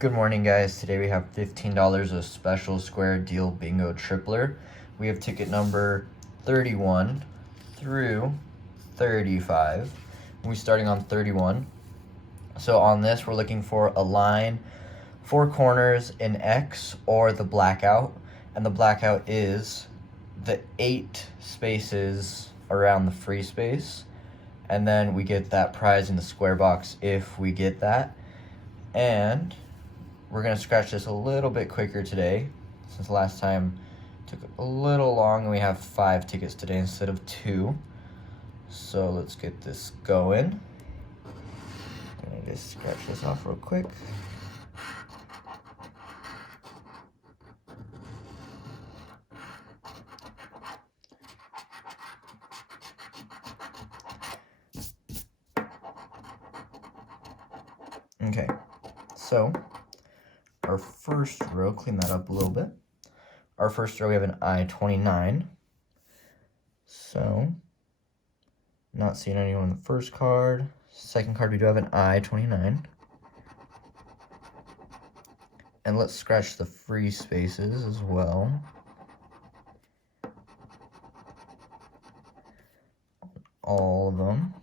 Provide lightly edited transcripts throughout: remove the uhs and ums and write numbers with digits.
Good morning, guys. Today we have $15 of special square deal bingo tripler. We have ticket number 31 through 35. We're starting on 31. So on this, we're looking for a line, 4 corners, an X, or the blackout. And the blackout is the 8 spaces around the free space. And then we get that prize in the square box if we get that. And we're going to scratch this a little bit quicker today, since last time took a little long and we have 5 tickets today instead of 2. So let's get this going. I'm going to just scratch this off real quick. Okay, so our first row, clean that up a little bit. Our first row, we have an I-29. So, not seeing anyone on the first card. Second card, we do have an I-29. And let's scratch the free spaces as well. All of them.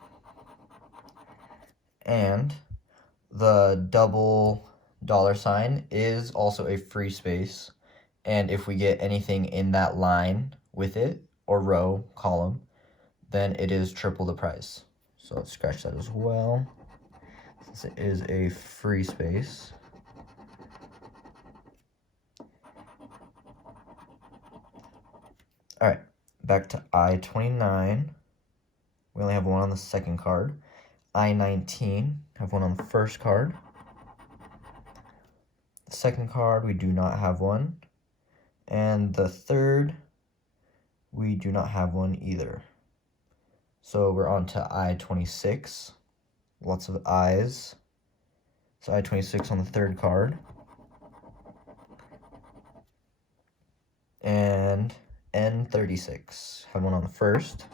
And the double $sign is also a free space. And if we get anything in that line with it, or row, column, then it is triple the price. So let's scratch that as well, since it is a free space. All right, back to I-29. We only have one on the second card. I-19, have one on the first card. The second card, we do not have one. And the third, we do not have one either. So we're on to I-26. Lots of I's. So I-26 on the third card. And N-36, have one on the first.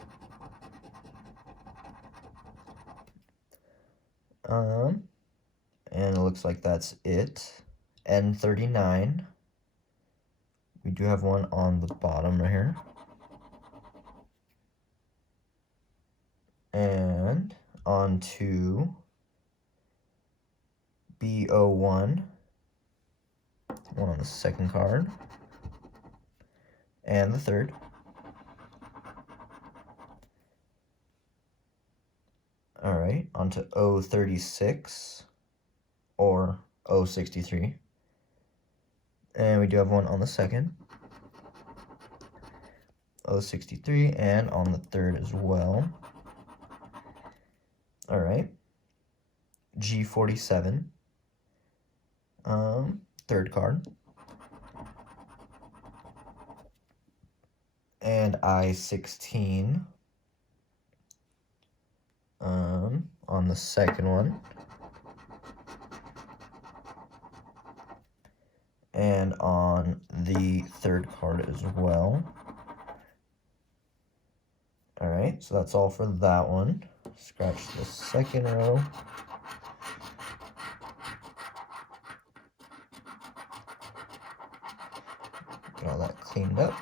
And it looks like that's it. N-39. We do have one on the bottom right here. And on to B01. One on the second card. And the third. Alright, on to O36 or O63. And we do have one on the second. O63 and on the third as well. Alright. G47. Third card. And I-16. On the second one. And on the third card as well. Alright, so that's all for that one. Scratch the second row. Get all that cleaned up.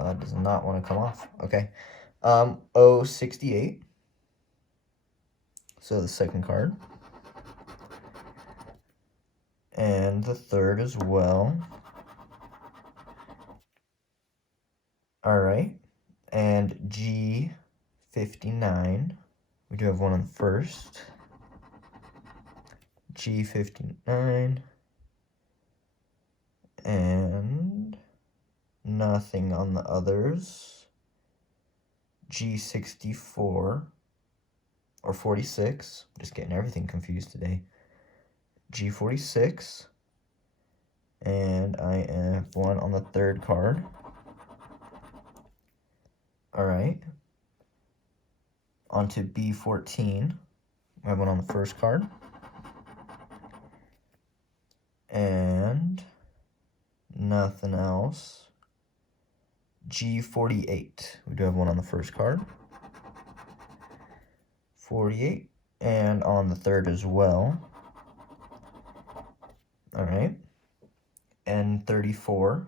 That does not want to come off. Okay. O68. So the second card. And the third as well. Alright. And G59. We do have one on the first. G59. And nothing on the others. G64 or 46. I'm just getting everything confused today. G46. And I have one on the third card. Alright. On to B14. I have one on the first card. And nothing else. G48. We do have one on the first card. 48, and on the third as well. All right, N34.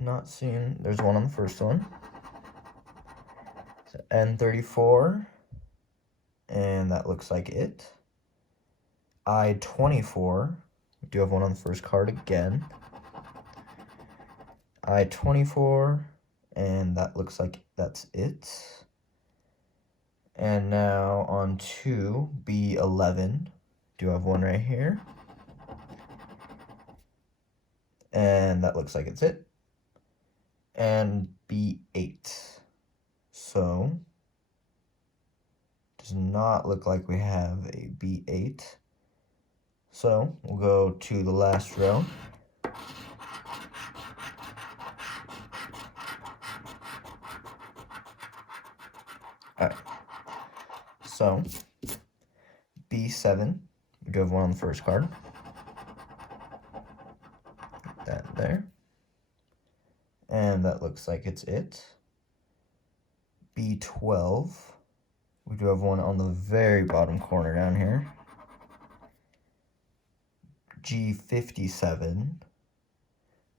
Not seeing, there's one on the first one. So N34, and that looks like it. I-24, we do have one on the first card again. I-24, and that looks like that's it. And now on to B11, do have one right here. And that looks like it's it. And B8. So, does not look like we have a B8. So, we'll go to the last row. Alright. So, B7, we do have one on the first card. Put that there. And that looks like it's it. B12, we do have one on the very bottom corner down here. G57,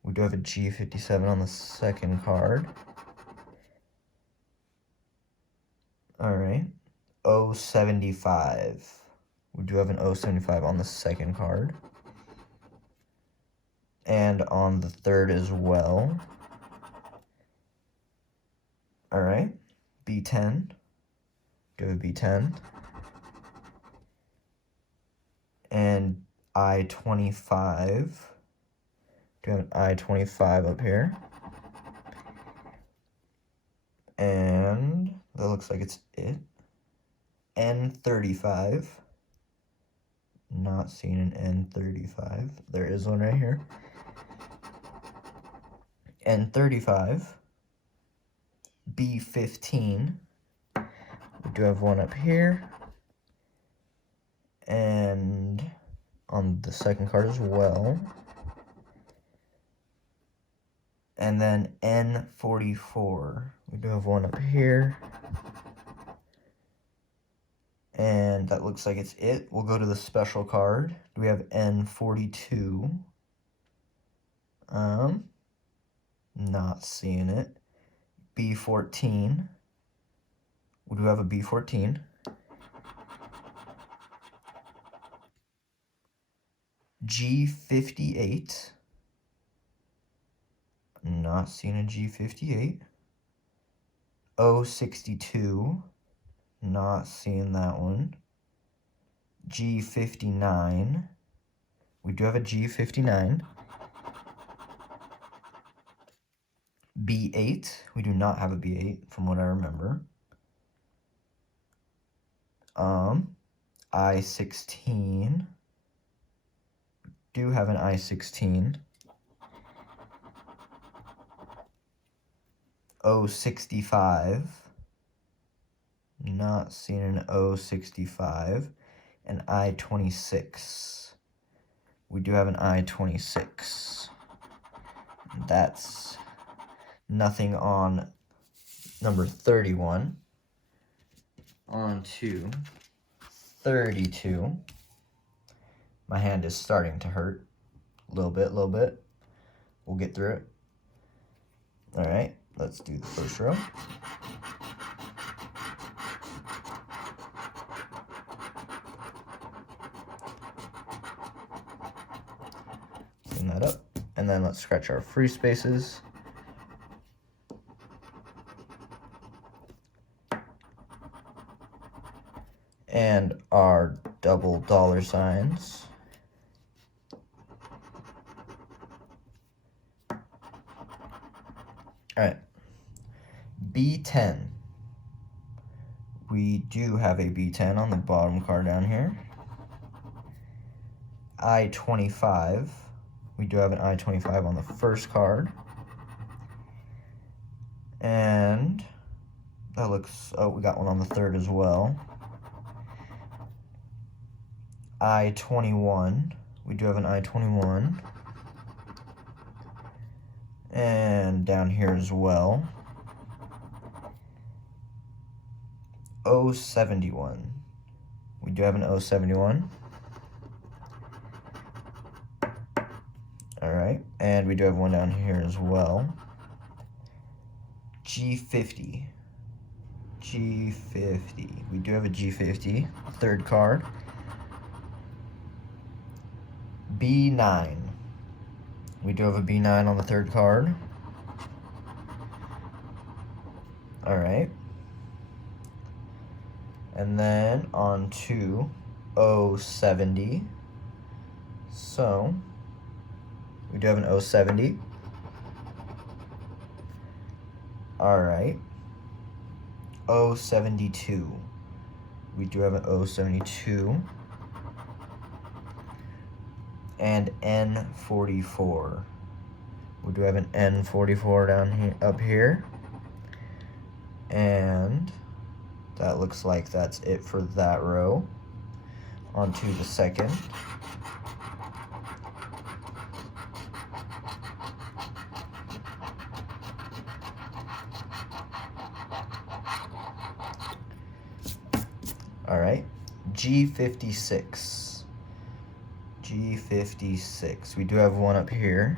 we do have a G57 on the second card. Alright, O75, we do have an O75 on the second card. And on the third as well. Alright, B10, do have a B10. And I-25, do have an I-25 up here. And that looks like it's it. N35, not seeing an N35, there is one right here. N35, B15, we do have one up here, and on the second card as well, and then N44, we do have one up here, and that looks like it's it. We'll go to the special card. Do we have N42? Not seeing it. B14. We do have a B14. G58. Not seeing a G58. O62. Not seeing that one. G59. We do have a G59. B8. We do not have a B8 from what I remember. I16. Do have an I16. O65. Not seeing an O65. And I26. We do have an I26. That's nothing on number 31. On to 32. My hand is starting to hurt. A little bit. We'll get through it. Alright, let's do the first row. Clean that up. And then let's scratch our free spaces. And our double dollar signs. Alright, B10. We do have a B10 on the bottom card down here. I25. We do have an I25 on the first card. And that looks, oh, we got one on the third as well. I21. We do have an I21. And down here as well. 071. We do have an 071. All right, and we do have one down here as well. G50. G50. We do have a G50, third card. B9. We do have a B9 on the third card. All right. And then on to 070. So we do have an 070. All right. 072. We do have an 072. And N44. We do have an N44 down here, up here. And that looks like that's it for that row. On to the second. All right, G56. G56. We do have one up here.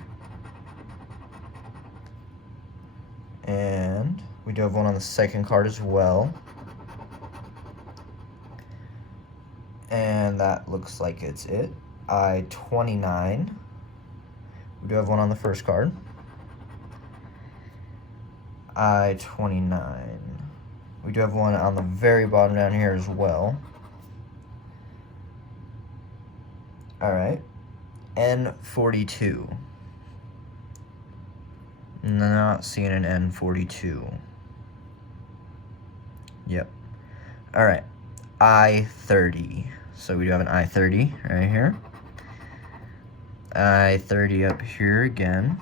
And we do have one on the second card as well. And that looks like it's it. I-29. We do have one on the first card. I-29. We do have one on the very bottom down here as well. All right. N42. Not seeing an N42. Yep. All right. I-30. So we do have an I-30 right here. I-30 up here again.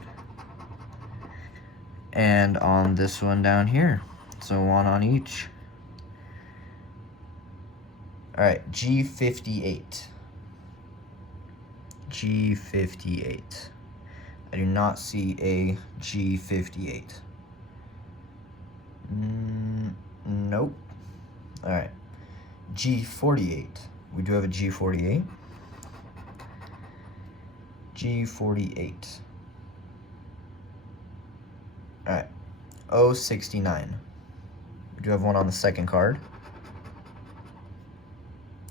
And on this one down here. So one on each. All right, G58. G58. I do not see a G58. Nope. All right. G48. We do have a G48. G48. All right. 069. We do have one on the second card.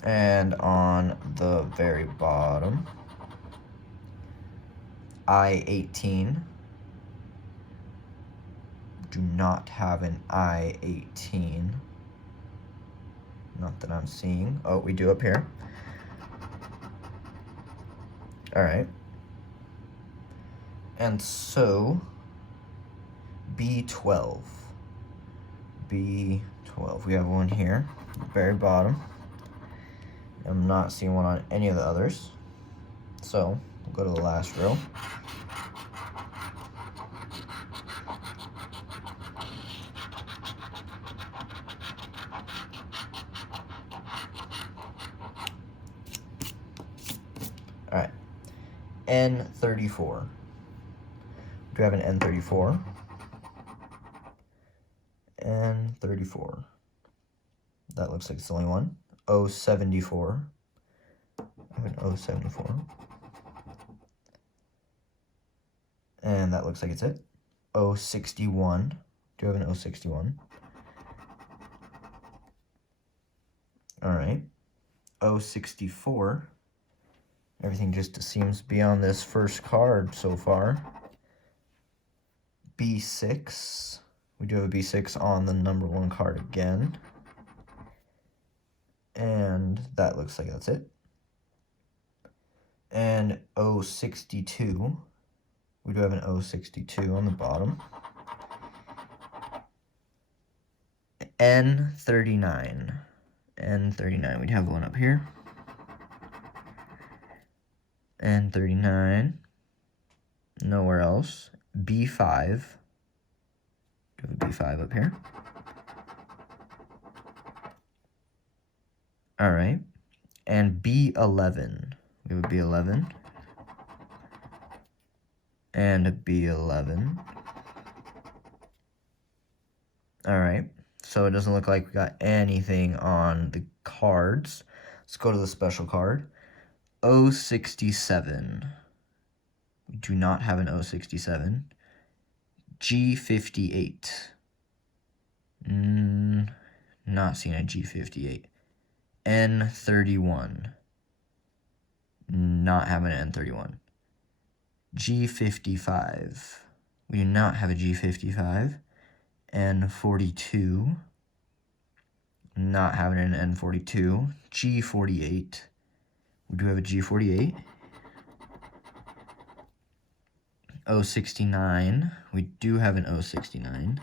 And on the very bottom, I-18. Do not have an I-18. Not that I'm seeing. Oh, we do up here. All right. And so, B12. B12. We have one here, very bottom. I'm not seeing one on any of the others. So, we'll go to the last row. All right, N34. Do we have an N34? N34. That looks like it's the only one. 074. I have an 074. And that looks like it's it. 061. Do you have an 061? All right. 064. Everything just seems to be on this first card so far. B6. We do have a B6 on the number 1 card again. And that looks like that's it. And 062. We do have an 062 on the bottom. N39. N39. We'd have one up here. N39. Nowhere else. B5. We have a B5 up here. All right. And B11. We have a B11. And a B11. All right. so it doesn't look like we got anything on the cards. Let's go to the special card. 067. We do not have an 067. G58. Not seeing a G58. N31. Not having an N31. G55. We do not have a G55. N42. Not having an N42. G48. We do have a G48. 069. We do have an 069.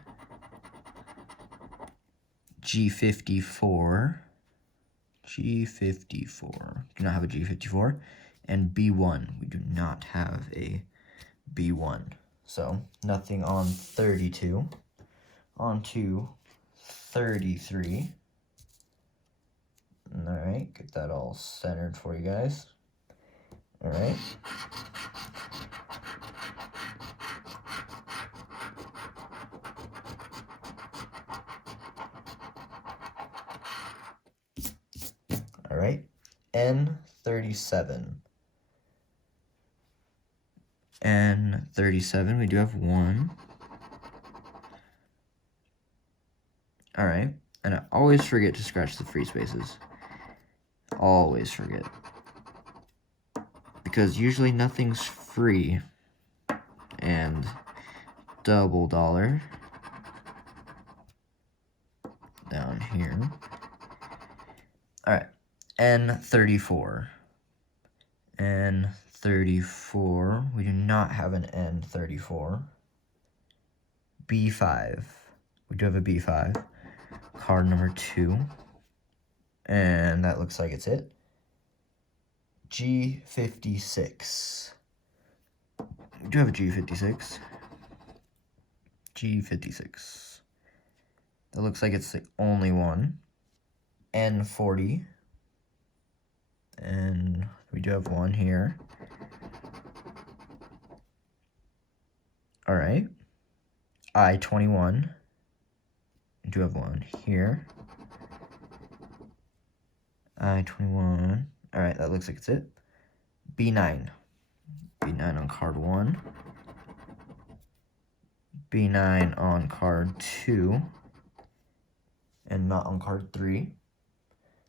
G54. G54. Do not have a G54. And B1. We do not have a B1. So, nothing on 32. On to 33. Alright, get that all centered for you guys. Alright. Alright, N37. N37, we do have one. Alright, and I always forget to scratch the free spaces. Always forget. Because usually nothing's free. And double dollar. Down here. Alright, N34. N34. We do not have an N34. B5. We do have a B5. Card number 2. And that looks like it's it. G56. We do have a G56. G56. That looks like it's the only one. N40. And we do have one here. Alright. I-21. We do have one here. I-21. Alright, that looks like it's it. B9. B9 on card 1. B9 on card 2. And not on card 3.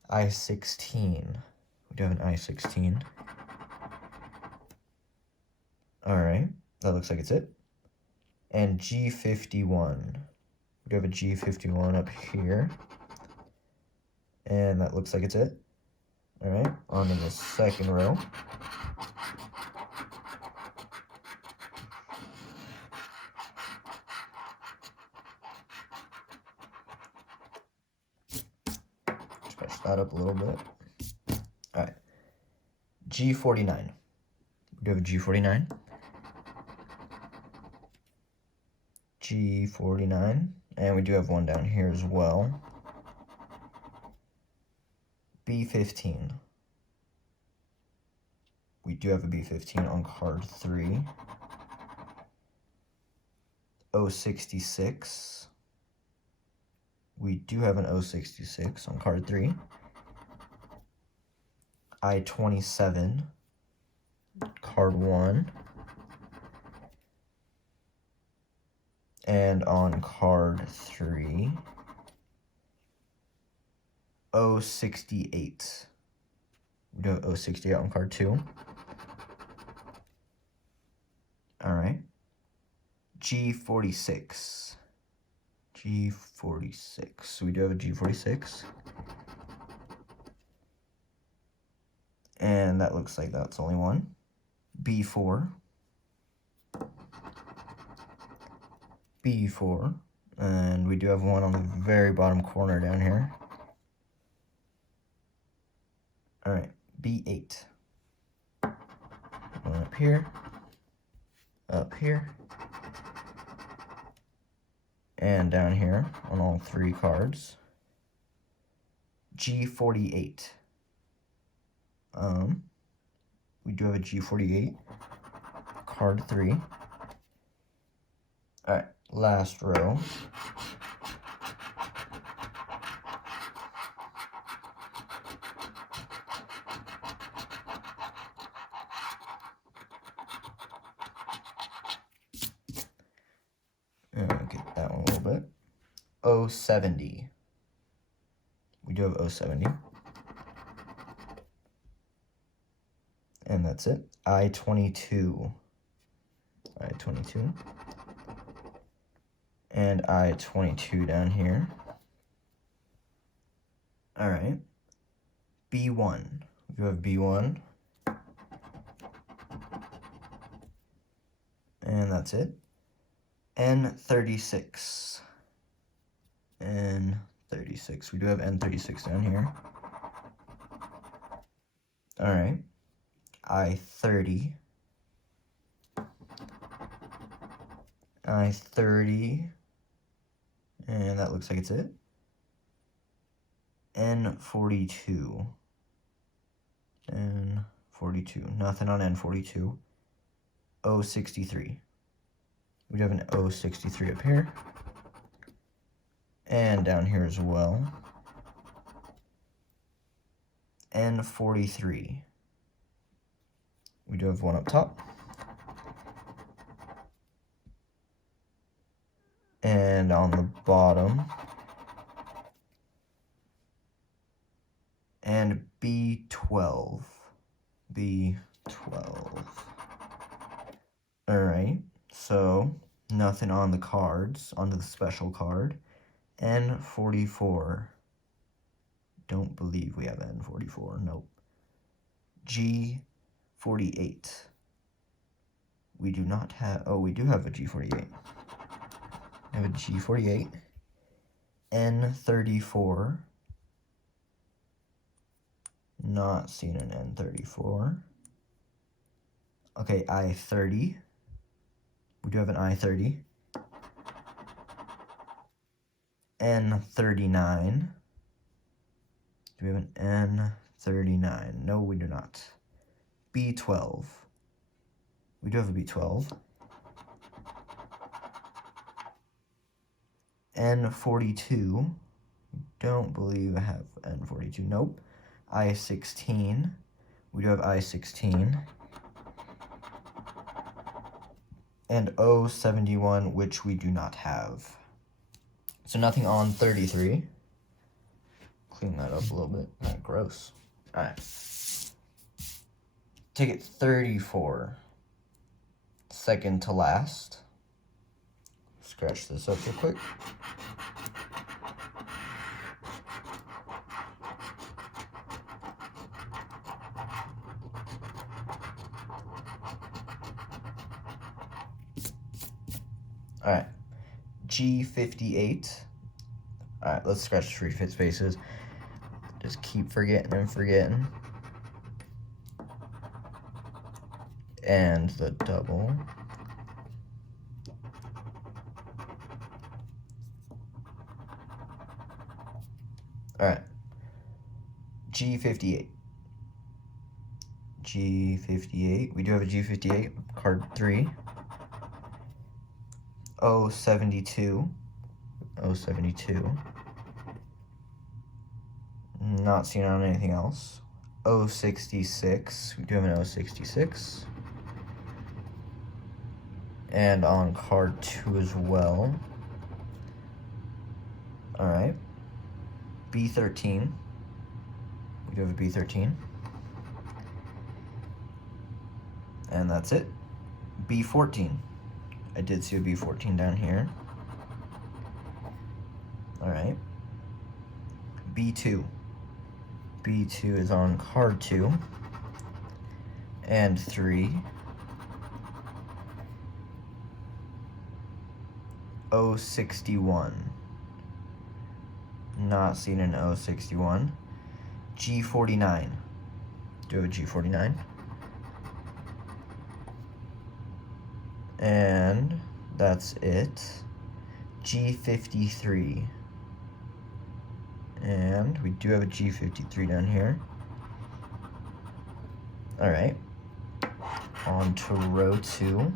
I-16. We do have an I-16. Alright, that looks like it's it. And G51. We do have a G51 up here. And that looks like it's it. Alright, on to the second row. Scratch that up a little bit. Alright. G49. We do have a G49. G49. And we do have one down here as well. B15. We do have a B15 on card 3. 066. We do have an 066 on card 3. I-27. Card 1. And on card 3. 068. We do have 068 on card 2. Alright. G46. G46. So we do have a G46. And that looks like that's only one. B4. B4. And we do have one on the very bottom corner down here. Alright, B8. One up here. Up here. And down here on all 3 cards. G48. We do have a G48. Card 3. Alright, last row. O70. We do have O70. And that's it. I-22. I-22. And I-22 down here. All right. B1. We do have B1. And that's it. N36. N36. We do have N36 down here. All right. I-30. I-30. And that looks like it's it. N42. N42. Nothing on N42. O63. We have an O63 up here. And down here as well. N43. We do have one up top. And on the bottom. And B12. B12. Alright, so nothing on the cards, onto the special card. N44. Don't believe we have N44, nope. G48. We do not have, oh, we do have a G48. We have a G48. N34. Not seeing an N34. Okay, I-30. We do have an I-30. N39. Do we have an N39? No, we do not. B12. We do have a B12. N42. Don't believe I have N42. Nope. I-16. We do have I-16. And O71, which we do not have. So nothing on 33. Clean that up a little bit. Kind of gross. Alright. Ticket 34. Second to last. Scratch this up real quick. Alright. G58. Alright, let's scratch the free fit spaces. Just keep forgetting and forgetting. And the double. Alright. G58. G58. We do have a G58. Card 3. O72. O72. Not seeing on anything else. O66. We do have an O66. And on card 2 as well. Alright. B13. We do have a B13. And that's it. B14. I did see a B14 down here. Alright. B2. B2 is on card 2. And 3. O61. Not seeing an O61. G49. Do a G49. And that's it. G53. And we do have a G53 down here. Alright. On to row 2.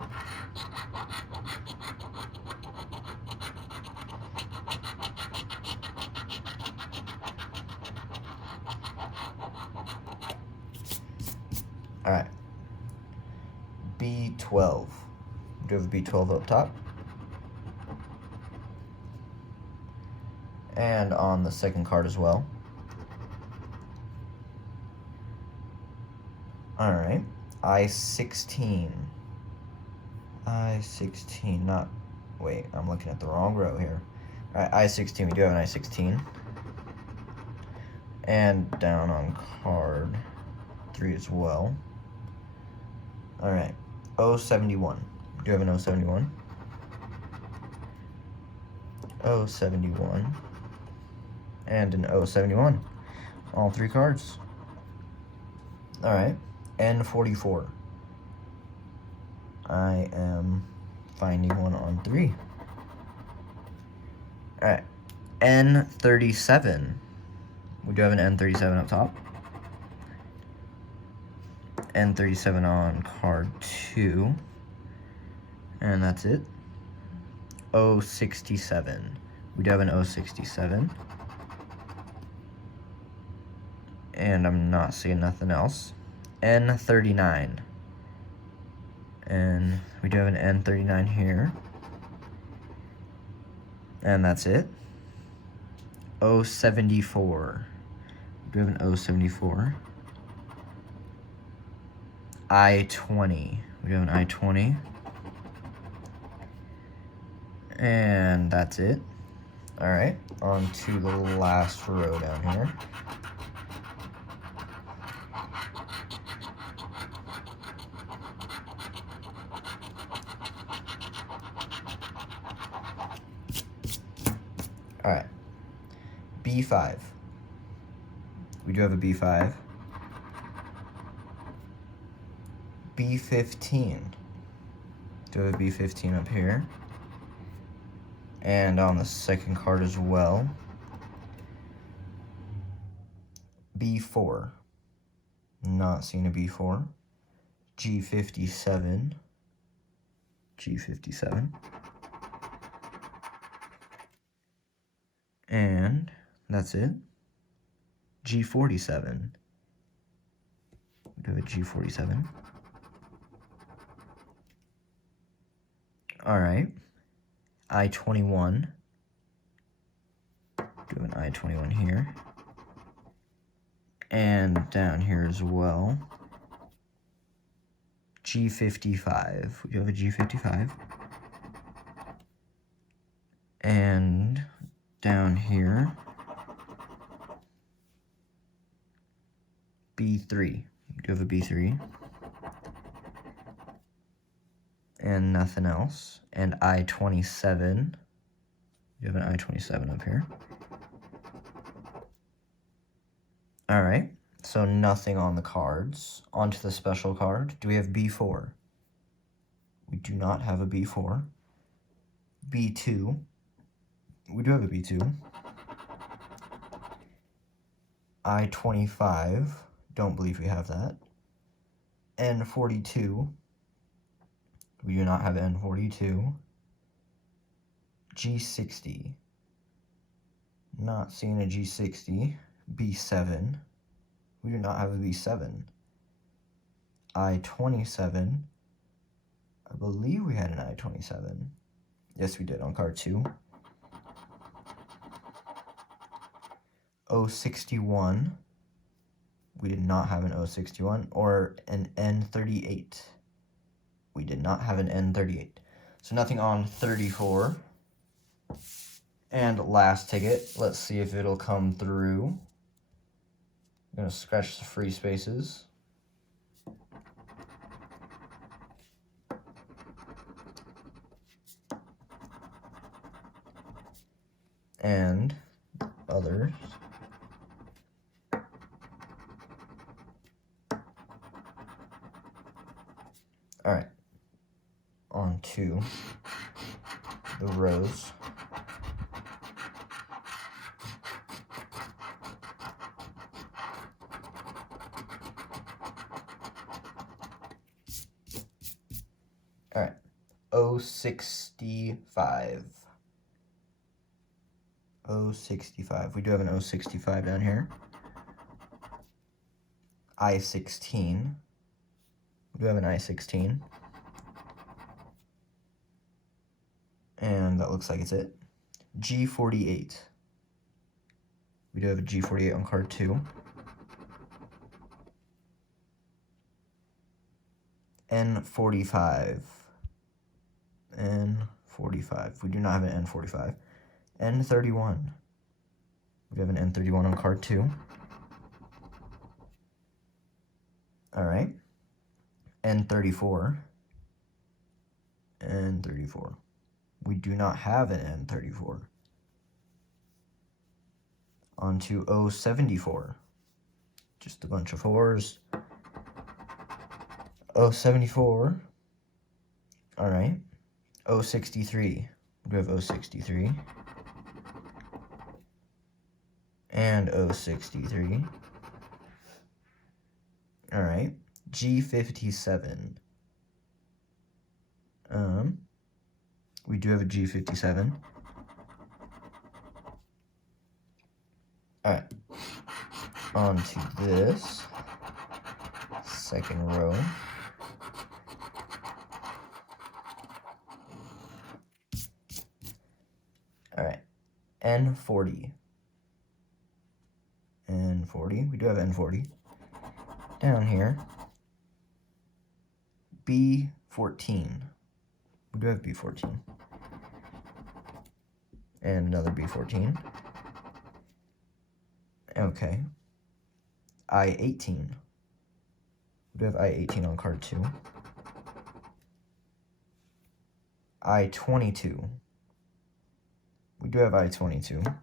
Alright. B12. We do have a B12 up top. And on the second card as well. Alright, I-16. I-16, not, wait, I'm looking at the wrong row here. Alright, I-16, we do have an I-16. And down on card 3 as well. Alright, O-71. We do have an O-71. O-71. And an O-71. All 3 cards. Alright, N-44. I am finding one on 3. Alright, N-37. We do have an N-37 up top. N-37 on card 2. And that's it. O-67. We do have an O-67. And I'm not seeing nothing else. N-39. And we do have an N-39 here. And that's it. O-74. We do have an O-74. I-20. We do have an I-20. And that's it. Alright, on to the last row down here. Alright, B5. We do have a B5. B15. Do have a B15 up here. And on the second card as well. B4. Not seeing a B4. G57. G57. And that's it. G47. We do have a G47. Alright. I-21. Do an I-21 here. And down here as well. G55. We do have a G55. And down here, B3. We do have a B3. And nothing else. And I-27. You have an I-27 up here. Alright, so nothing on the cards. On to the special card. Do we have B4? We do not have a B4. B2. We do have a B2. I-25. Don't believe we have that. N-42. We do not have N-42. G60. Not seeing a G60. B7. We do not have a B7. I-27. I believe we had an I-27. Yes, we did on card 2. O-61. We did not have an O-61 or an N-38. We did not have an N-38. So nothing on 34. And last ticket. Let's see if it'll come through. I'm going to scratch the free spaces. And others. Alright, on to the rows. Alright, O65. O65. We do have an O65 down here. I-16. We do have an I-16. And that looks like it's it. G48. We do have a G48 on card 2. N45. N45. We do not have an N45. N31. We have an N31 on card 2. Alright. N34. N34. We do not have an N34. On to O74. Just a bunch of 4s. O74. Alright. O63. We have O63. And O63. Alright. G57. We do have a G57. Alright. On to this second row. Alright. N40. N40. We do have N40. Down here. B14. We do have B14. And another B14. Okay. I18. We do have I18 on card 2. I22. We do have I22.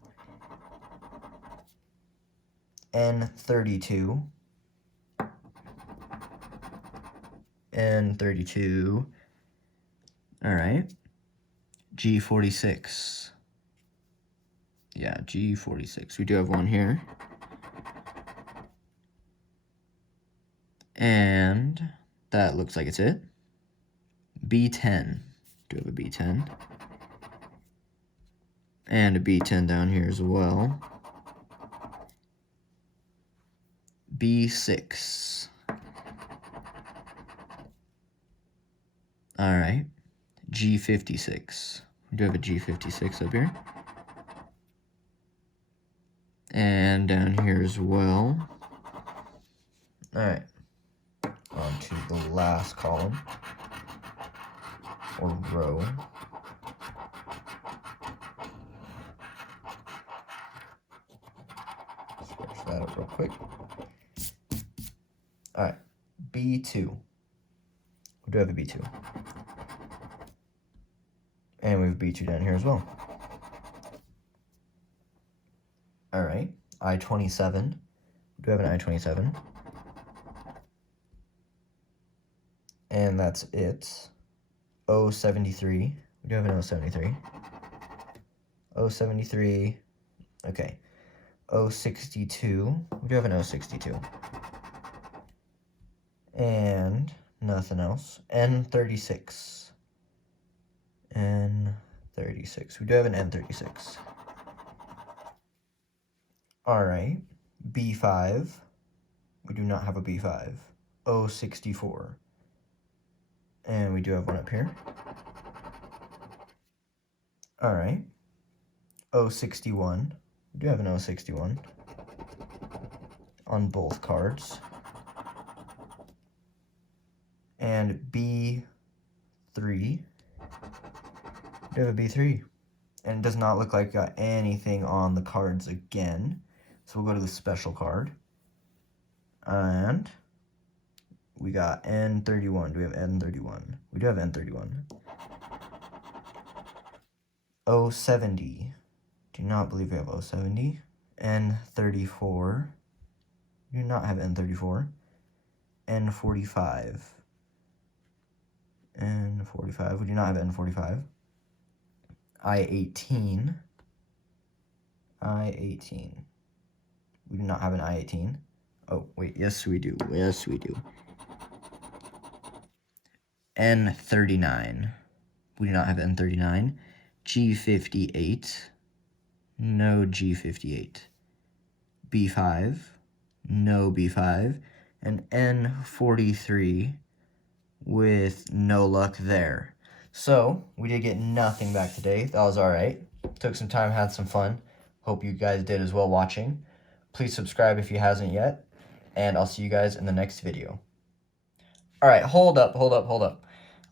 N32. N32. Alright. G46. Yeah, G46. We do have one here. And that looks like it's it. B10. Do have a B10. And a B10 down here as well. B6. Alright. G56. We do have a G56 up here. And down here as well. Alright. On to the last column. Or row. Scratch that up real quick. Alright. B2. We do have a B2. And we have B2 down here as well. Alright. I27. We do have an I27. And that's it. O73. We do have an O73. O73. Okay. O62. We do have an O62. And nothing else. N36. N36. We do have an N36. Alright. B5. We do not have a B5. O64. And we do have one up here. Alright. O61. We do have an O61 on both cards. And B3. We do have a B3. And it does not look like it got anything on the cards again. So we'll go to the special card. And we got N31. Do we have N31? We do have N31. O70. Do not believe we have O70. N34. We do not have N34. N45. N45. We do not have N45. I18. I18. We do not have an I18. Oh, wait. Yes, we do. Yes, we do. N39. We do not have N39. G58. No G58. B5. No B5. And N43 with no luck there. So, we did get nothing back today. That was alright. Took some time, had some fun. Hope you guys did as well watching. Please subscribe if you hasn't yet, and I'll see you guys in the next video. Alright, hold up.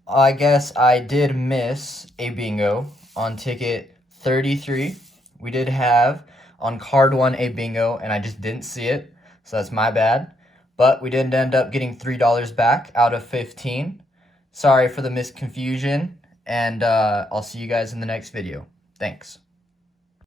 I guess I did miss a bingo on ticket 33. We did have on card 1 a bingo, and I just didn't see it, so that's my bad. But we did end up getting $3 back out of 15. Sorry for the misconfusion, and I'll see you guys in the next video. Thanks.